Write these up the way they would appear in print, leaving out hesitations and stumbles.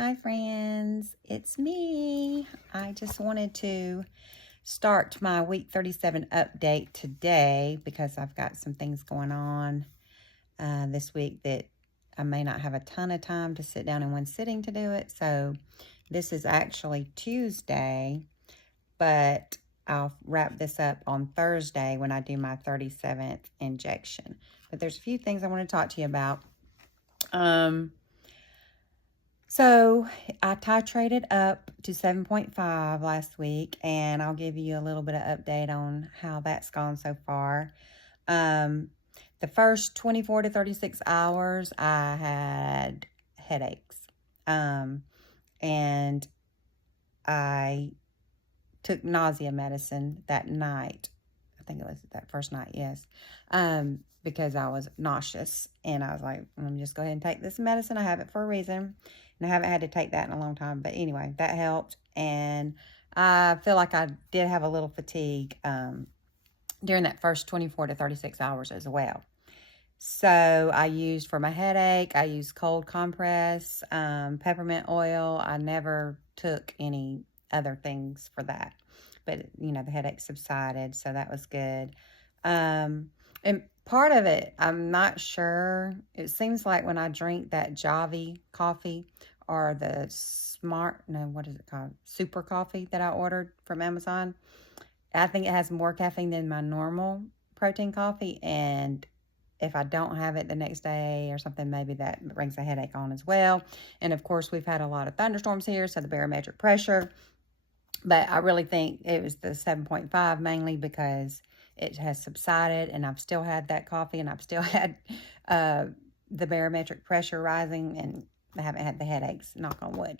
Hi friends, it's me. I just wanted to start my week 37 update today because I've got some things going on this week that I may not have a ton of time to sit down in one sitting to do it. So this is actually Tuesday, but I'll wrap this up on Thursday when I do my 37th injection. But there's a few things I want to talk to you about. So I titrated up to 7.5 last week, and I'll give you a little bit of update on how that's gone so far. The first 24 to 36 hours, I had headaches, and I took nausea medicine that night. I think it was that first night, yes, because I was nauseous, and I was like, let me just go ahead and take this medicine. I have it for a reason. And I haven't had to take that in a long time. But anyway, that helped. And I feel like I did have a little fatigue during that first 24 to 36 hours as well. So I used for my headache, I used cold compress, peppermint oil. I never took any other things for that. But, you know, the headache subsided, so that was good. And part of it, I'm not sure. It seems like when I drink that Javi coffee or the what is it called? Super coffee that I ordered from Amazon. I think it has more caffeine than my normal protein coffee. And if I don't have it the next day or something, maybe that brings a headache on as well. And of course, we've had a lot of thunderstorms here, so the barometric pressure. But I really think it was the 7.5 mainly because it has subsided, and I've still had that coffee, and I've still had the barometric pressure rising, and I haven't had the headaches, knock on wood.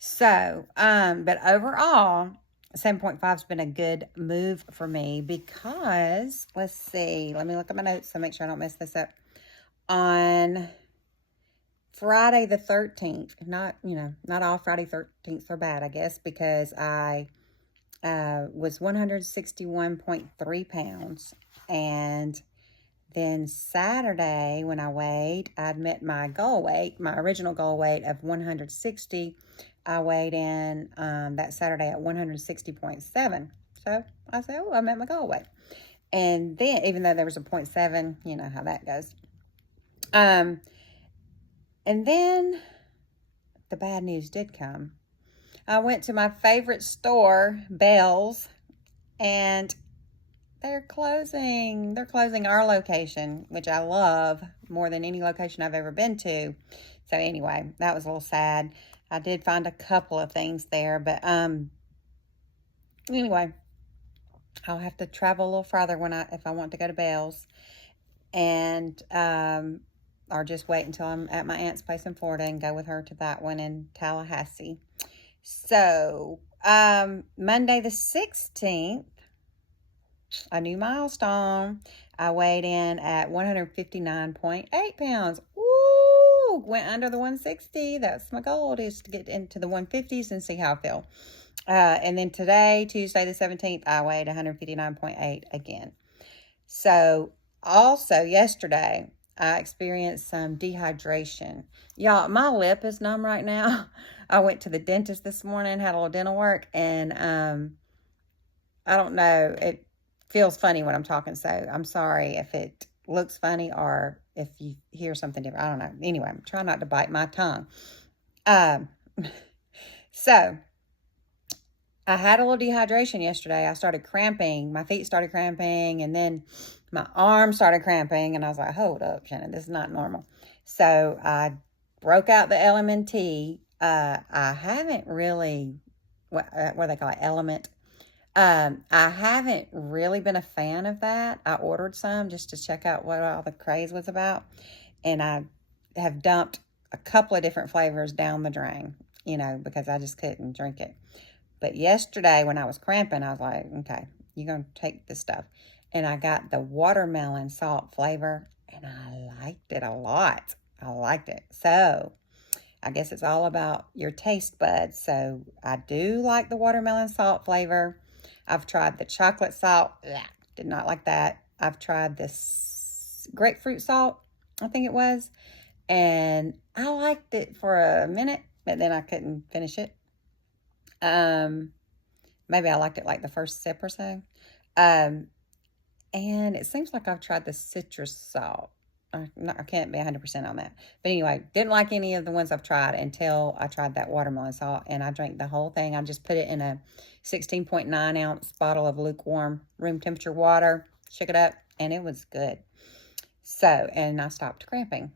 So, but overall, 7.5 has been a good move for me because, let's see, let me look at my notes to make sure I don't mess this up. On Friday the 13th, not all Friday 13th are bad, I guess, because I was 161.3 pounds. And then Saturday, when I weighed, I'd met my goal weight, my original goal weight of 160. I weighed in that Saturday at 160.7. So I said, oh, I met my goal weight. And then, even though there was a 0.7, you know how that goes. And then the bad news did come. I went to my favorite store, Bell's, and they're closing. They're closing our location, which I love more than any location I've ever been to. So anyway, that was a little sad. I did find a couple of things there, but anyway, I'll have to travel a little farther if I want to go to Bell's, and or just wait until I'm at my aunt's place in Florida and go with her to that one in Tallahassee. So, Monday the 16th, a new milestone. I weighed in at 159.8 pounds. Woo! Went under the 160. That's my goal, is to get into the 150s and see how I feel. And then today, Tuesday the 17th, I weighed 159.8 again. So, also yesterday, I experienced some dehydration. Y'all, my lip is numb right now. I went to the dentist this morning, had a little dental work, and I don't know. It feels funny when I'm talking, so I'm sorry if it looks funny or if you hear something different. I don't know. Anyway, I'm trying not to bite my tongue. So, I had a little dehydration yesterday. I started cramping. My feet started cramping, and then my arm started cramping, and I was like, hold up, Shannon, this is not normal. So I broke out the LMNT. I haven't really, what do they call it, Element. I haven't really been a fan of that. I ordered some just to check out what all the craze was about, and I have dumped a couple of different flavors down the drain, because I just couldn't drink it. But yesterday when I was cramping, I was like, okay, you're going to take this stuff. And I got the watermelon salt flavor, and I liked it a lot. I liked it. So I guess it's all about your taste buds. So I do like the watermelon salt flavor. I've tried the chocolate salt. Did not like that. I've tried this grapefruit salt, I think it was. And I liked it for a minute. but then I couldn't finish it. Maybe I liked it like the first sip or so. Um, and it seems like I've tried the citrus salt. I can't be 100% on that. But anyway, didn't like any of the ones I've tried until I tried that watermelon salt. And I drank the whole thing. I just put it in a 16.9-ounce bottle of lukewarm room temperature water. Shook it up. And it was good. So, and I stopped cramping.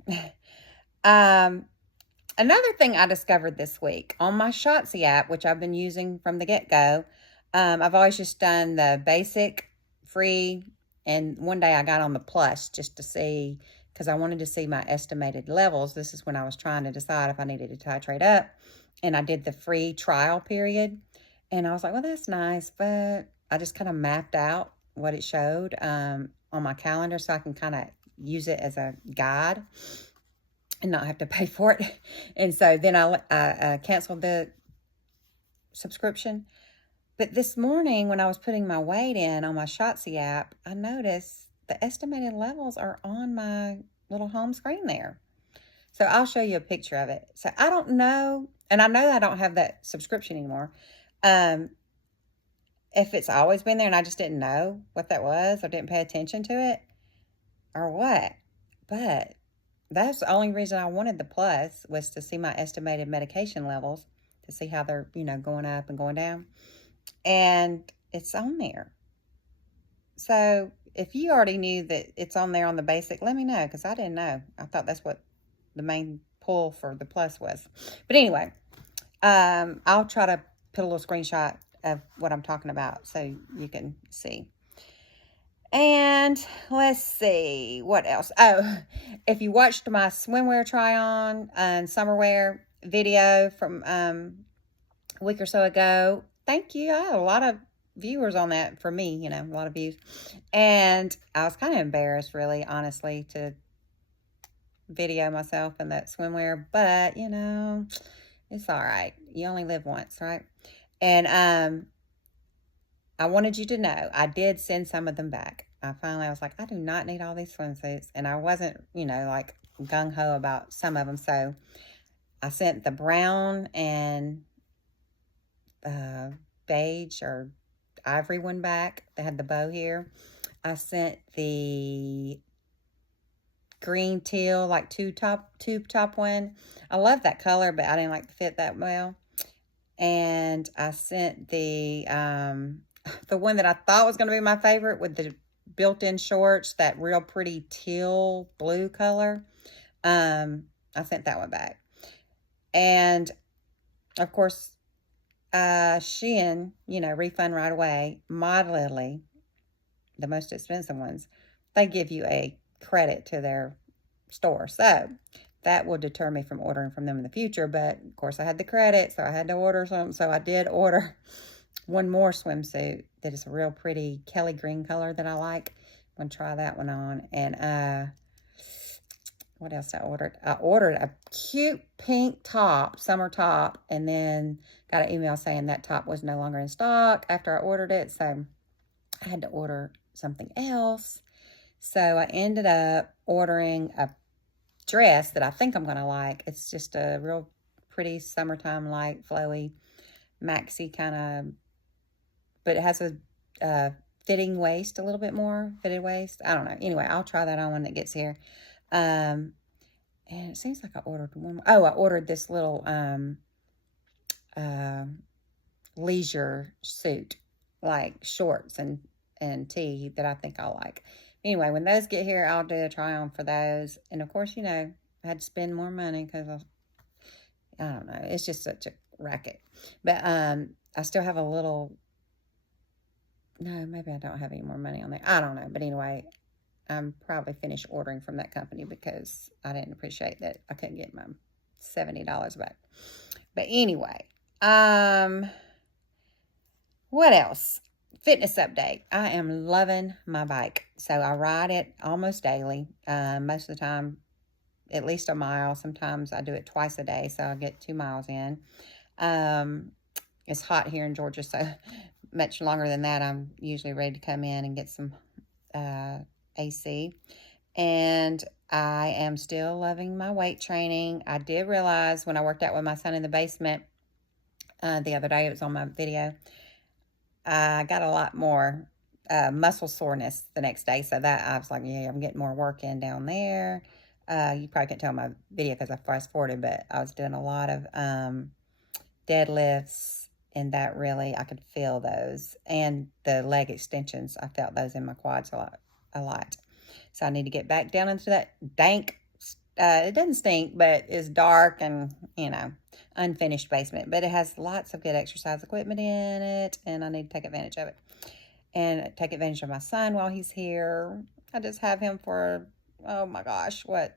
Another thing I discovered this week on my Shotzi app, which I've been using from the get-go, I've always just done the basic, free, and one day I got on the plus just to see, because I wanted to see my estimated levels. This is when I was trying to decide if I needed to titrate up, and I did the free trial period, and I was like, well, that's nice, but I just kind of mapped out what it showed on my calendar so I can kind of use it as a guide and not have to pay for it. And so then I canceled the subscription. But this morning when I was putting my weight in on my Shotzi app, I noticed the estimated levels are on my little home screen there. So I'll show you a picture of it. So I don't know, and I know I don't have that subscription anymore. If it's always been there and I just didn't know what that was or didn't pay attention to it or what. But that's the only reason I wanted the plus, was to see my estimated medication levels, to see how they're, going up and going down. And it's on there. So if you already knew that it's on there on the basic, let me know, because I didn't know. I thought that's what the main pull for the plus was. But anyway, I'll try to put a little screenshot of what I'm talking about so you can see. And let's see, what else? Oh, if you watched my swimwear try-on and summerwear video from a week or so ago, thank you. I had a lot of viewers on that for me, a lot of views. And I was kind of embarrassed, really, honestly, to video myself in that swimwear. But, it's all right. You only live once, right? And I wanted you to know I did send some of them back. I was like, I do not need all these swimsuits. And I wasn't, like gung-ho about some of them. So I sent the brown and beige or ivory one back. They had the bow here. I sent the green teal, like tube top one. I love that color, but I didn't like the fit that well. And I sent the one that I thought was going to be my favorite with the built-in shorts, that real pretty teal blue color. I sent that one back. And of course, Shein, refund right away. Mod Lily, the most expensive ones, they give you a credit to their store. So that will deter me from ordering from them in the future. But of course, I had the credit, so I had to order some. So I did order one more swimsuit that is a real pretty Kelly green color that I like. I'm going to try that one on. And what else I ordered? I ordered a cute pink top, summer top, and then got an email saying that top was no longer in stock after I ordered it. So I had to order something else. So I ended up ordering a dress that I think I'm going to like. It's just a real pretty summertime, light, flowy, maxi kind of, but it has a fitting waist, a little bit more fitted waist. I don't know. Anyway, I'll try that on when it gets here. And it seems like I ordered one more. Oh, I ordered this little leisure suit, like shorts and tee, that I think I'll like. Anyway, when those get here, I'll do a try on for those. And of course, I had to spend more money because I don't know. It's just such a racket. But I still have a little. No, maybe I don't have any more money on there. I don't know. But anyway, I'm probably finished ordering from that company because I didn't appreciate that I couldn't get my $70 back. But anyway, what else? Fitness update. I am loving my bike. So I ride it almost daily. Most of the time, at least a mile. Sometimes I do it twice a day, so I get 2 miles in. It's hot here in Georgia, so much longer than that, I'm usually ready to come in and get some AC. And I am still loving my weight training. I did realize when I worked out with my son in the basement the other day, it was on my video, I got a lot more muscle soreness the next day. So that I was like, yeah, I'm getting more work in down there. You probably can't tell my video because I fast forwarded, but I was doing a lot of deadlifts, and that really, I could feel those. And the leg extensions, I felt those in my quads a lot. So I need to get back down into that dank, it doesn't stink, but it's dark and, unfinished basement. But it has lots of good exercise equipment in it, and I need to take advantage of it. And take advantage of my son while he's here. I just have him for, oh my gosh, what,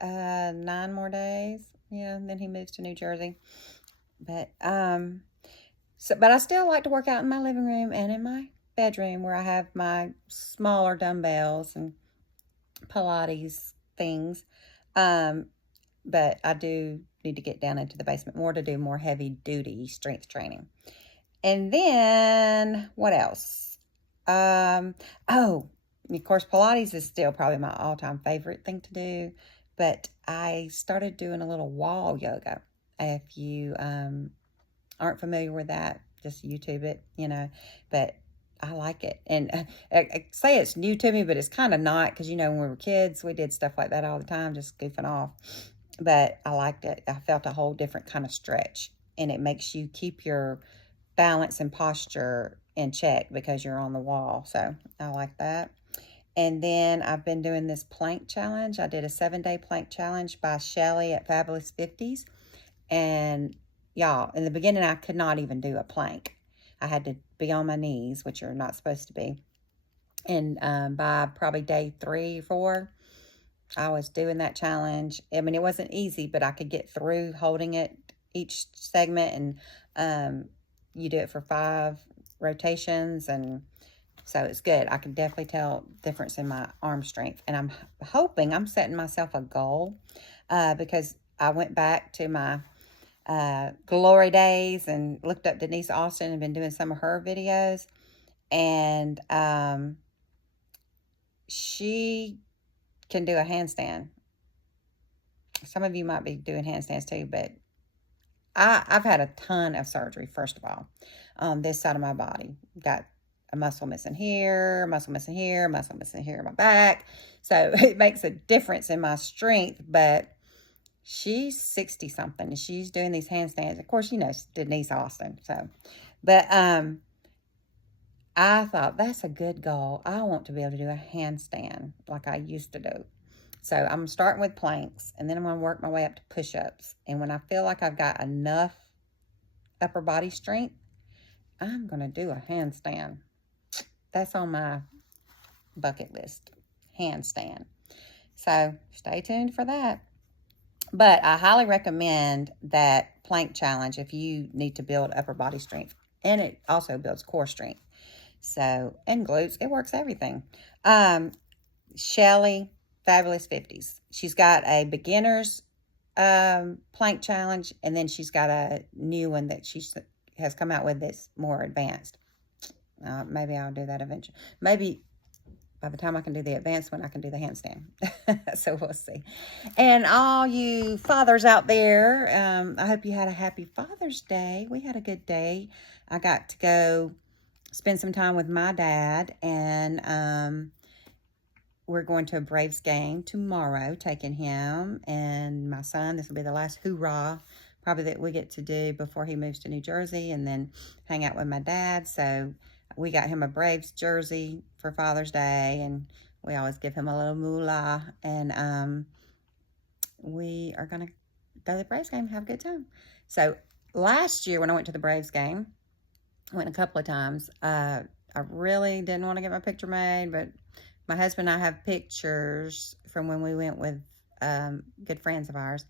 9 more days? Yeah, and then he moves to New Jersey. But but I still like to work out in my living room and in my bedroom where I have my smaller dumbbells and Pilates things. But I do need to get down into the basement more to do more heavy duty strength training. And then what else? Oh, of course, Pilates is still probably my all-time favorite thing to do. But I started doing a little wall yoga. If you aren't familiar with that, just YouTube it, but I like it. And I say it's new to me, but it's kind of not, because, when we were kids, we did stuff like that all the time, just goofing off. But I liked it. I felt a whole different kind of stretch, and it makes you keep your balance and posture in check because you're on the wall. So I like that. And then I've been doing this plank challenge. I did a 7-day plank challenge by Shelly at Fabulous 50s. And y'all, in the beginning, I could not even do a plank. I had to be on my knees, which you're not supposed to be. And by probably day 3 or 4, I was doing that challenge. I mean, it wasn't easy, but I could get through holding it each segment. And you do it for 5 rotations. And so it's good. I can definitely tell difference in my arm strength. And I'm setting myself a goal because I went back to my glory days and looked up Denise Austin and been doing some of her videos. And she can do a handstand. Some of you might be doing handstands too, but I've had a ton of surgery, first of all, on this side of my body. Got a muscle missing here, muscle missing here, muscle missing here in my back. So it makes a difference in my strength, but she's 60 something and she's doing these handstands. Of course, Denise Austin. So, but I thought that's a good goal. I want to be able to do a handstand like I used to do. So I'm starting with planks, and then I'm going to work my way up to push-ups. And when I feel like I've got enough upper body strength, I'm going to do a handstand. That's on my bucket list, handstand. So stay tuned for that. But I highly recommend that plank challenge if you need to build upper body strength. And it also builds core strength. So, and glutes, it works everything. Shelly, Fabulous 50s. She's got a beginner's plank challenge, and then she's got a new one that she has come out with that's more advanced. Maybe I'll do that eventually. Maybe by the time I can do the advanced one, I can do the handstand. So we'll see. And all you fathers out there, I hope you had a happy Father's Day. We had a good day. I got to go spend some time with my dad, and we're going to a Braves game tomorrow, taking him and my son. This will be the last hoorah probably that we get to do before he moves to New Jersey, and then hang out with my dad. So we got him a Braves jersey for Father's Day, and we always give him a little moolah. And we are going to go to the Braves game, have a good time. So last year when I went to the Braves game, I went a couple of times. I really didn't want to get my picture made, but my husband and I have pictures from when we went with good friends of ours.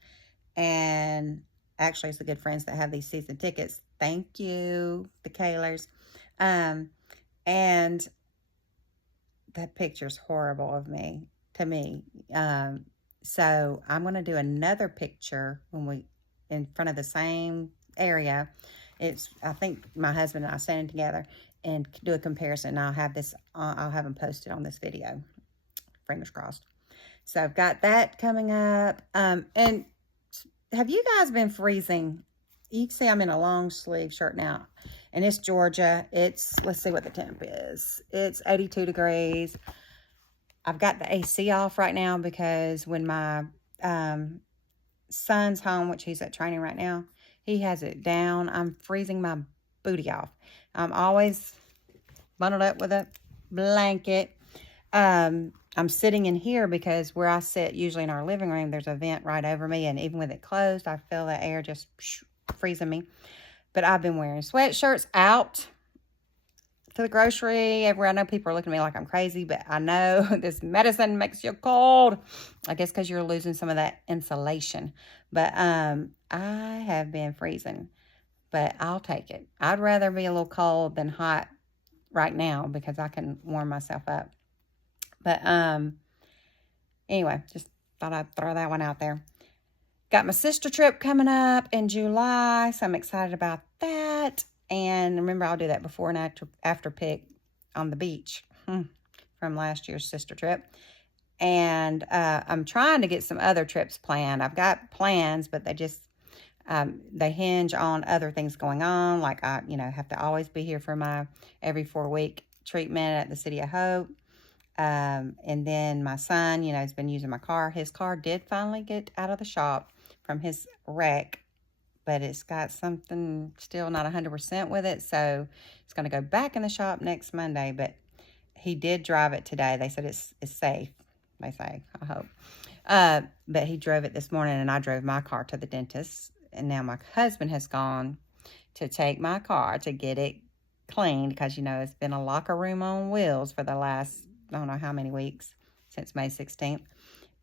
And actually, it's the good friends that have these season tickets. Thank you, the Kaylors. And that picture's horrible to me. So I'm going to do another picture in front of the same area. I think my husband and I standing together, and do a comparison. I'll have them posted on this video. Fingers crossed. So I've got that coming up. And have you guys been freezing? You can see I'm in a long sleeve shirt now. And it's Georgia. Let's see what the temp is. It's 82 degrees. I've got the AC off right now because when my son's home, which he's at training right now, he has it down. I'm freezing my booty off. I'm always bundled up with a blanket. I'm sitting in here because where I sit, usually in our living room, there's a vent right over me. And even with it closed, I feel the air just freezing me. But I've been wearing sweatshirts out to the grocery, everywhere. I know people are looking at me like I'm crazy, but I know this medicine makes you cold. I guess because you're losing some of that insulation. But I have been freezing, but I'll take it. I'd rather be a little cold than hot right now because I can warm myself up. But anyway, just thought I'd throw that one out there. Got my sister trip coming up in July, so I'm excited about that. And remember, I'll do that before and after pic on the beach from last year's sister trip. And I'm trying to get some other trips planned. I've got plans, but they just, they hinge on other things going on. Like I, have to always be here for my every 4-week treatment at the City of Hope. And then my son, has been using my car. His car did finally get out of the shop from his wreck, but it's got something still not 100% with it. So it's going to go back in the shop next Monday, but he did drive it today. They said it's safe, they say, I hope. But he drove it this morning, and I drove my car to the dentist. And now my husband has gone to take my car to get it cleaned because, it's been a locker room on wheels for the last, I don't know how many weeks, since May 16th.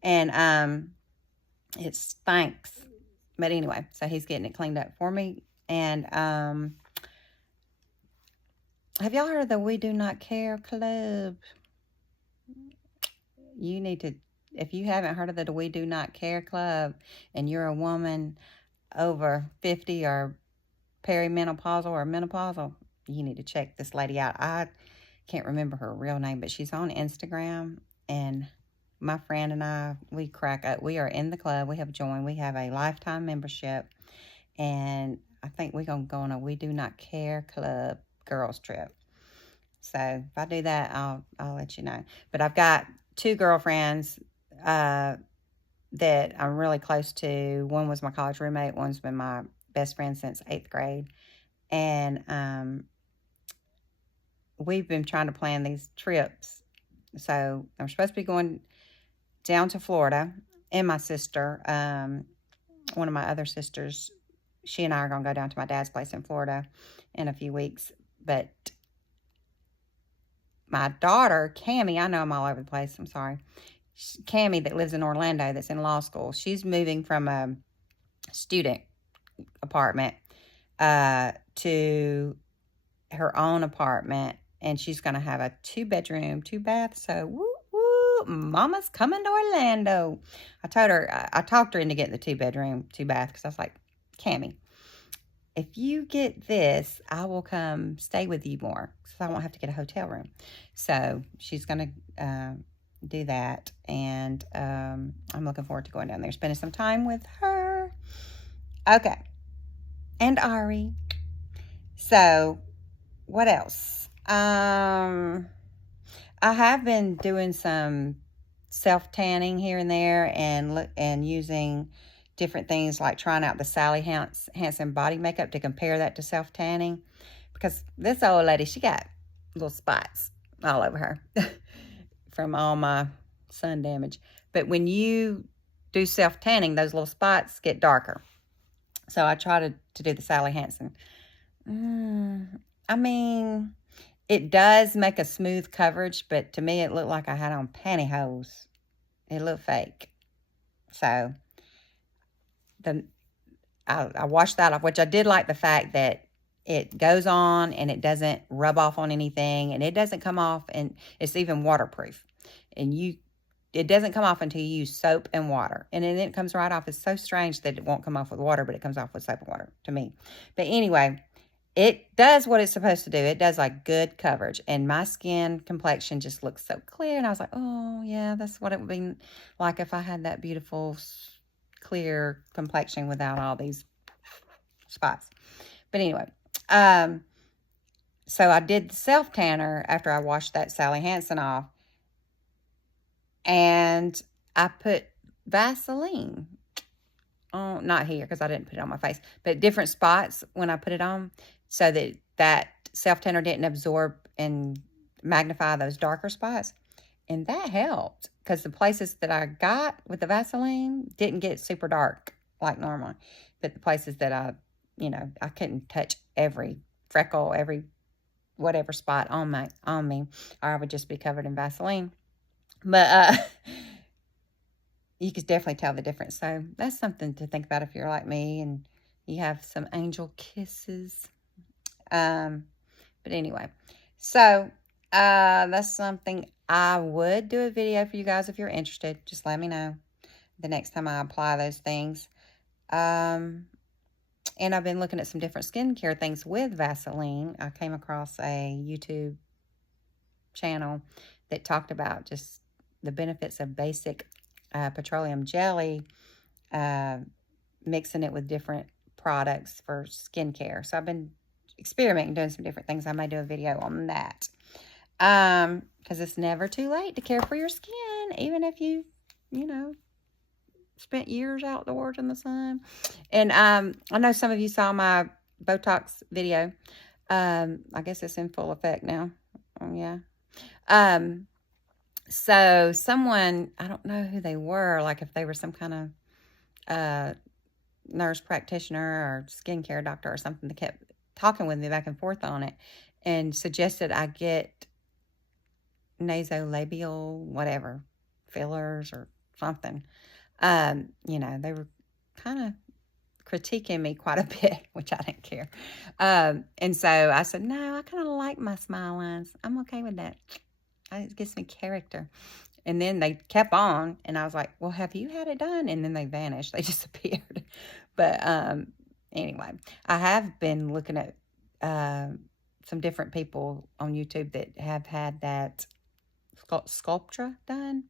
And it stinks. But anyway, so he's getting it cleaned up for me. And have y'all heard of the We Do Not Care Club? You need to, if you haven't heard of the We Do Not Care Club and you're a woman over 50 or perimenopausal or menopausal, you need to check this lady out. I can't remember her real name, but she's on Instagram, and my friend and I, we crack up. We are in the club. We have joined. We have a lifetime membership, and I think we're going to go on a We Do Not Care Club girls trip. So if I do that, I'll let you know. But I've got 2 girlfriends that I'm really close to. One was my college roommate. One's been my best friend since 8th grade. And we've been trying to plan these trips. So I'm supposed to be going down to Florida, and my sister, one of my other sisters, she and I are going to go down to my dad's place in Florida in a few weeks. But my daughter, Cammie, I know I'm all over the place, I'm sorry. Cammie, that lives in Orlando, that's in law school, she's moving from a student apartment to her own apartment, and she's going to have a 2-bedroom, 2-bath. So, woo, woo, mama's coming to Orlando. I talked her into getting the 2-bedroom, 2-bath, because I was like, Cammie, if you get this, I will come stay with you more, so I won't have to get a hotel room. So she's going to do that, and I'm looking forward to going down there, spending some time with her. Okay. And Ari. So, what else? I have been doing some self-tanning here and there, and using different things, like trying out the Sally Hansen body makeup to compare that to self-tanning, because this old lady, she got little spots all over her from all my sun damage. But when you do self-tanning, those little spots get darker. So I try to do the Sally Hansen. I mean, it does make a smooth coverage, but to me it looked like I had on pantyhose. It looked fake. So I washed that off, which I did like the fact that it goes on and it doesn't rub off on anything, and it doesn't come off, and it's even waterproof. And it doesn't come off until you use soap and water. And then it comes right off. It's so strange that it won't come off with water, but it comes off with soap and water to me. But anyway, it does what it's supposed to do. It does like good coverage. And my skin complexion just looks so clear. And I was like, oh, yeah, that's what it would be like if I had that beautiful, clear complexion without all these spots. But anyway, so I did the self tanner after I washed that Sally Hansen off. And I put Vaseline on, not here because I didn't put it on my face, but different spots when I put it on so that that self tanner didn't absorb and magnify those darker spots. And that helped because the places that I got with the Vaseline didn't get super dark like normal. But the places that I couldn't touch every freckle, every whatever spot on me, or I would just be covered in Vaseline. But you could definitely tell the difference. So that's something to think about if you're like me and you have some angel kisses. But anyway, so that's something I would do a video for you guys if you're interested. Just let me know the next time I apply those things. And I've been looking at some different skincare things with Vaseline. I came across a YouTube channel that talked about just the benefits of basic petroleum jelly, mixing it with different products for skincare. So I've been experimenting, doing some different things. I may do a video on that. Because it's never too late to care for your skin, even if you spent years outdoors in the sun. And I know some of you saw my Botox video. I guess it's in full effect now. Oh, yeah. So someone, I don't know who they were, like if they were some kind of nurse practitioner or skincare doctor or something, that kept talking with me back and forth on it and suggested I get nasolabial, whatever, fillers or something. They were kind of critiquing me quite a bit, which I didn't care. And so I said, no, I kind of like my smile lines. I'm okay with that. It gives me character. And then they kept on, and I was like, well, have you had it done? And then they vanished. They disappeared. But anyway, I have been looking at some different people on YouTube that have had that Sculptra done.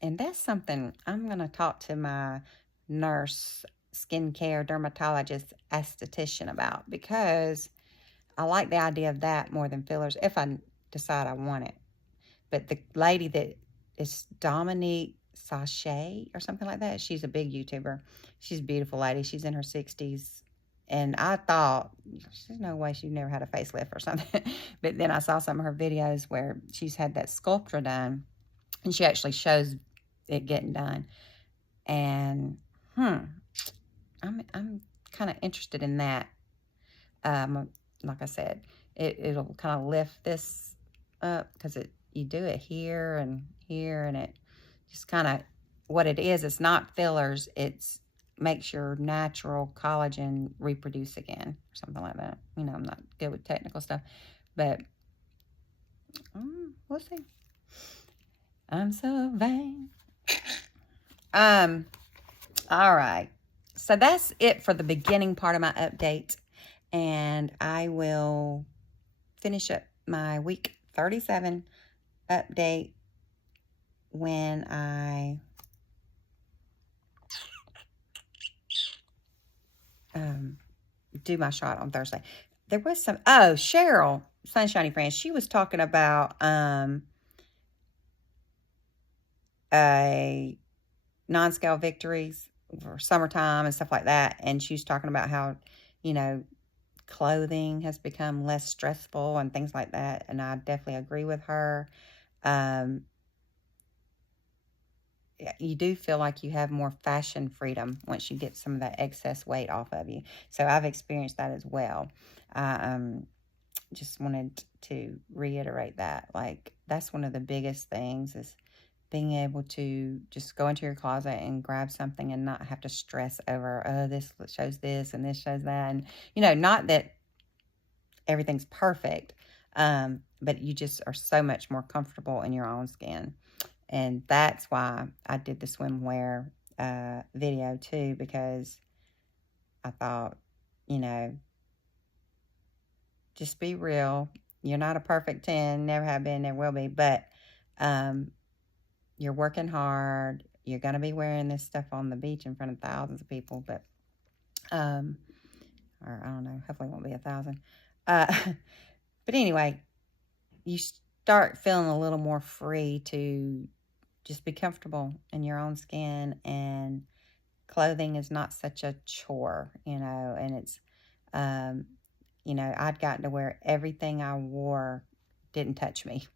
And that's something I'm going to talk to my nurse, skincare, dermatologist, esthetician about, because I like the idea of that more than fillers if I decide I want it. But the lady that is Dominique Sachet or something like that, she's a big YouTuber. She's a beautiful lady. She's in her 60s. And I thought, there's no way she never had a facelift or something. But then I saw some of her videos where she's had that Sculptra done. And she actually shows it getting done. And, I'm kind of interested in that. Like I said, it'll kind of lift this up because you do it here, and it just kind of, what it is, it's not fillers, it's makes your natural collagen reproduce again, or something like that. I'm not good with technical stuff, but we'll see. I'm so vain. All right. So that's it for the beginning part of my update. And I will finish up my week 37 update when I do my shot on Thursday. There was some, Cheryl, Sunshiny Friends, she was talking about a non-scale victories for summertime and stuff like that. And she was talking about how, clothing has become less stressful and things like that. And I definitely agree with her. You do feel like you have more fashion freedom once you get some of that excess weight off of you. So I've experienced that as well. Just wanted to reiterate that. Like, that's one of the biggest things, is being able to just go into your closet and grab something and not have to stress over, this shows this and this shows that. And, not that everything's perfect, but you just are so much more comfortable in your own skin. And that's why I did the swimwear video too, because I thought, just be real. You're not a perfect 10, never have been, never will be, but you're working hard. You're going to be wearing this stuff on the beach in front of thousands of people, but, or I don't know, hopefully it won't be 1,000. But anyway, you start feeling a little more free to just be comfortable in your own skin, and clothing is not such a chore, and it's, I'd gotten to where everything I wore didn't touch me.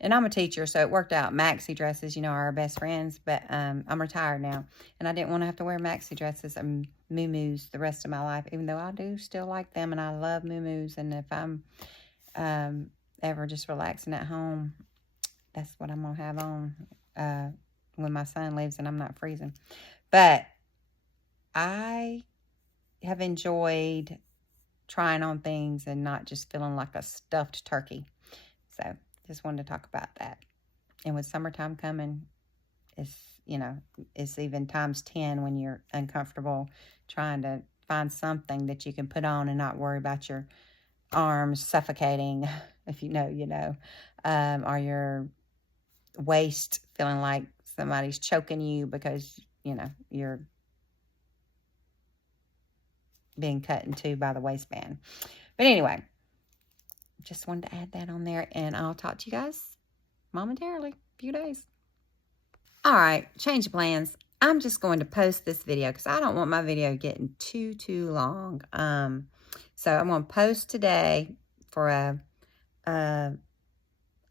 And I'm a teacher, so it worked out. Maxi dresses, are our best friends, but I'm retired now, and I didn't want to have to wear maxi dresses and muumuus the rest of my life, even though I do still like them, and I love muumuus, and if I'm ever just relaxing at home, that's what I'm going to have on when my son leaves and I'm not freezing. But I have enjoyed trying on things and not just feeling like a stuffed turkey. So just wanted to talk about that. And with summertime coming, it's even times 10 when you're uncomfortable trying to find something that you can put on and not worry about your arms suffocating, if you know, or your waist feeling like somebody's choking you because, you're being cut in two by the waistband. But anyway, just wanted to add that on there, and I'll talk to you guys momentarily, a few days. All right, change of plans. I'm just going to post this video because I don't want my video getting too long. So I'm going to post today for a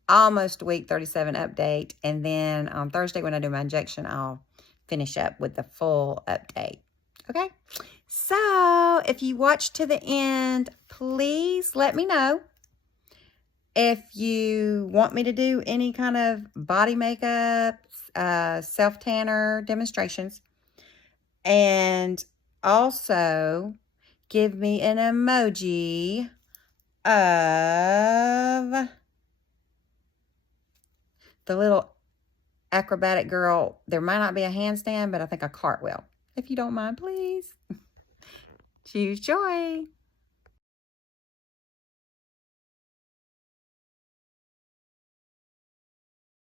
almost week 37 update, and then on Thursday when I do my injection, I'll finish up with the full update. Okay, so if you watch to the end, please let me know if you want me to do any kind of body makeup, self-tanner demonstrations, and also give me an emoji of the little acrobatic girl. There might not be a handstand, but I think a cartwheel. If you don't mind, please. Choose joy.